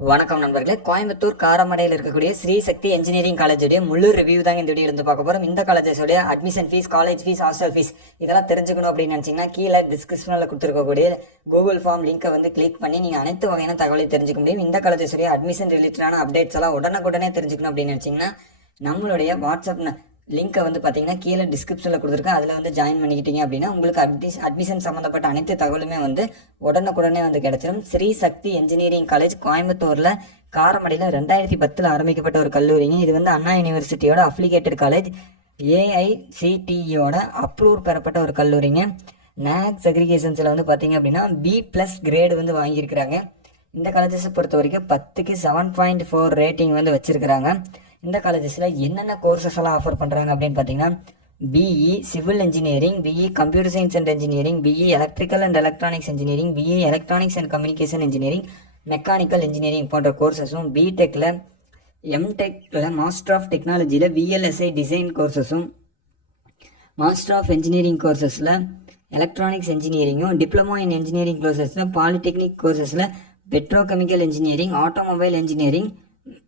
வணக்கம் நண்பர்களே, கோயம்புத்தூர் காரமடையில் இருக்கக்கூடிய ஸ்ரீ சக்தி இன்ஜினியரிங் காலேஜுடைய முழு ரிவ்யூ தாங்க இந்த வீடியோ இருந்து பார்க்க போகிறோம். இந்த காலேஜஸோடைய admission fees, college fees, hostel fees இதெல்லாம் தெரிஞ்சுக்கணும் அப்படின்னு நினச்சிங்கன்னா கீழே டிஸ்கிரிப்ஷனில் கொடுத்துருக்கக்கூடிய கூகுள் ஃபார்ம் லிங்கை வந்து கிளிக் பண்ணி நீங்கள் அனைத்து வகையான தகவலையும் தெரிஞ்சுக்க முடியும். இந்த காலேஜஸோடைய அட்மிஷன் ரிலேட்டடான அப்டேட்ஸ் எல்லாம் உடனுக்குடனே தெரிஞ்சுக்கணும் அப்படின்னு நினச்சிங்கன்னா நம்மளுடைய வாட்ஸ்அப் லிங்க்கை வந்து பார்த்தீங்கன்னா கீழே டிஸ்கிரிப்ஷனில் கொடுத்துருக்கேன். அதில் வந்து ஜாயின் பண்ணிக்கிட்டீங்க அப்படின்னா உங்களுக்கு அட்மிஷன் சம்மந்தப்பட்ட அனைத்து தகவலுமே வந்து உடனுக்குடனே வந்து கிடைச்சிடும். ஸ்ரீ சக்தி இன்ஜினியரிங் காலேஜ் கோயம்புத்தூரில் காரமடையில் 2010 ஆரம்பிக்கப்பட்ட ஒரு கல்லூரிங்க. இது வந்து அண்ணா யூனிவர்சிட்டியோட அப்ளிகேட்டட் காலேஜ், ஏஐசிடிஇயோட அப்ரூவ் பெறப்பட்ட ஒரு கல்லூரிங்க. நேக் செக்ரிகேஷன்ஸில் வந்து பார்த்தீங்க அப்படின்னா B+ கிரேடு வந்து வாங்கியிருக்கிறாங்க. இந்த காலேஜஸை பொறுத்த வரைக்கும் 10க்கு 7.4 ரேட்டிங் வந்து வச்சுருக்கிறாங்க. இந்த காலேஜஸில் என்னென்ன கோர்சஸ் எல்லாம் ஆஃபர் பண்ணுறாங்க அப்படின்னு பார்த்தீங்கன்னா BE civil engineering, BE computer science and engineering, BE electrical and electronics engineering, BE electronics and communication engineering, mechanical engineering போன்ற கோர்சஸும், பிடெக்கில் எம்டெக்கில் மாஸ்டர் ஆஃப் டெக்னாலஜியில் VLSI டிசைன் கோர்சஸும், மாஸ்டர் ஆஃப் இன்ஜினியரிங் கோர்சஸில் எலக்ட்ரானிக்ஸ் இன்ஜினியரிங்கும், டிப்ளமோ இன் இன்ஜினியரிங் கோர்சஸில் polytechnic கோர்சஸில் petrochemical engineering, automobile engineering,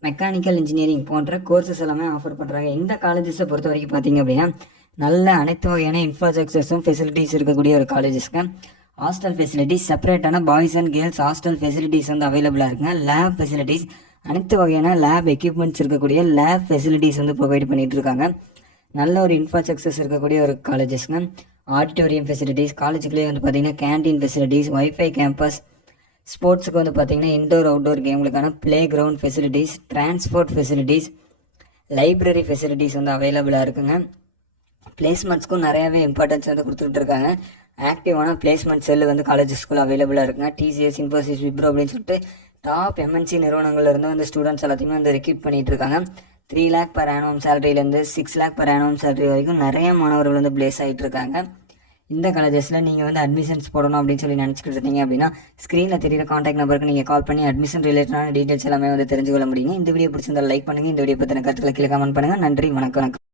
mechanical engineering போன்ற கோர்சஸ் எல்லாமே ஆஃபர் பண்ணுறாங்க. இந்த காலேஜஸை பொறுத்த வரைக்கும் பார்த்தீங்க அப்படின்னா நல்ல அனைத்து வகையான இன்ஃப்ராஸ்ட்ரக்சர்ஸும் ஃபெசிலிட்டிஸ் இருக்கக்கூடிய ஒரு காலேஜஸ்க்கு. ஹாஸ்டல் ஃபெசிலிட்டிஸ் செப்பரேட்டான boys and girls hostel facilities வந்து அவைலபிளாக இருக்குங்க. லேப் ஃபெசிலிட்டிஸ் அனைத்து வகையான லேப் எக்யூப்மெண்ட்ஸ் இருக்கக்கூடிய லேப் ஃபெசிலிட்டிஸ் வந்து ப்ரொவைட் பண்ணிகிட்டு இருக்காங்க. நல்ல ஒரு இன்ஃப்ராஸ்ட்ரக்சர்ஸ் இருக்கக்கூடிய ஒரு காலேஜஸ்ங்க. ஆடிட்டோரியம் ஃபெசிலிட்டிஸ், காலேஜுக்குள்ளேயே வந்து பார்த்திங்கன்னா கேன்டீன் ஃபெசிலிட்டிஸ், வைஃபை கேம்பஸ், ஸ்போர்ட்ஸுக்கு வந்து பார்த்திங்கன்னா இன்டோர் அவுட்டோர் கேமுகளுக்கான play ground facilities, transport facilities, library facilities வந்து அவைலபிளாக இருக்குங்க. பிளேஸ்மெண்ட்ஸ்க்கும் நிறையாவே இம்பார்ட்டன்ஸ் வந்து கொடுத்துட்டு இருக்காங்க. ஆக்டிவான பிளேஸ்மெண்ட் செல்லு வந்து காலேஜஸ்க்குள்ள அவைலபிளாக இருக்குங்க. TCS, இன்ஃபோசிஸ், விப்ரோ அப்படின்னு சொல்லிட்டு டாப் MNC நிறுவனங்கள்லேருந்து வந்து ஸ்டூடெண்ட்ஸ் எல்லாத்தையுமே வந்து ரெக்ரூட் பண்ணிகிட்டு இருக்காங்க. 3 lakh per annum சேலரியிலேருந்து 6 lakh per annum salary வரைக்கும் நிறைய மாணவர்கள் வந்து பிளேஸ் ஆகிட்டு இருக்காங்க. இந்த காலேஜஸில் நீங்கள் வந்து அட்மிஷன்ஸ் போடணும் அப்படின்னு சொல்லி நினச்சிக்கிட்டு இருந்தீங்க அப்படின்னா ஸ்க்ரீனில் தெரியிற காண்டாக்ட் நம்பருக்கு நீங்கள் கால் பண்ணி அட்மிஷன் ரிலேட்டடான டீட்டெயில்ஸ் எல்லாமே வந்து தெரிஞ்சுக்கொள்ள முடியுங்க. இந்த வீடியோ பிடிச்சிருந்தால் லைக் பண்ணுங்கள். இந்த வீடியோ பற்றின கருத்துக்களை கீழே கமெண்ட் பண்ணுங்கள். நன்றி, வணக்கம்.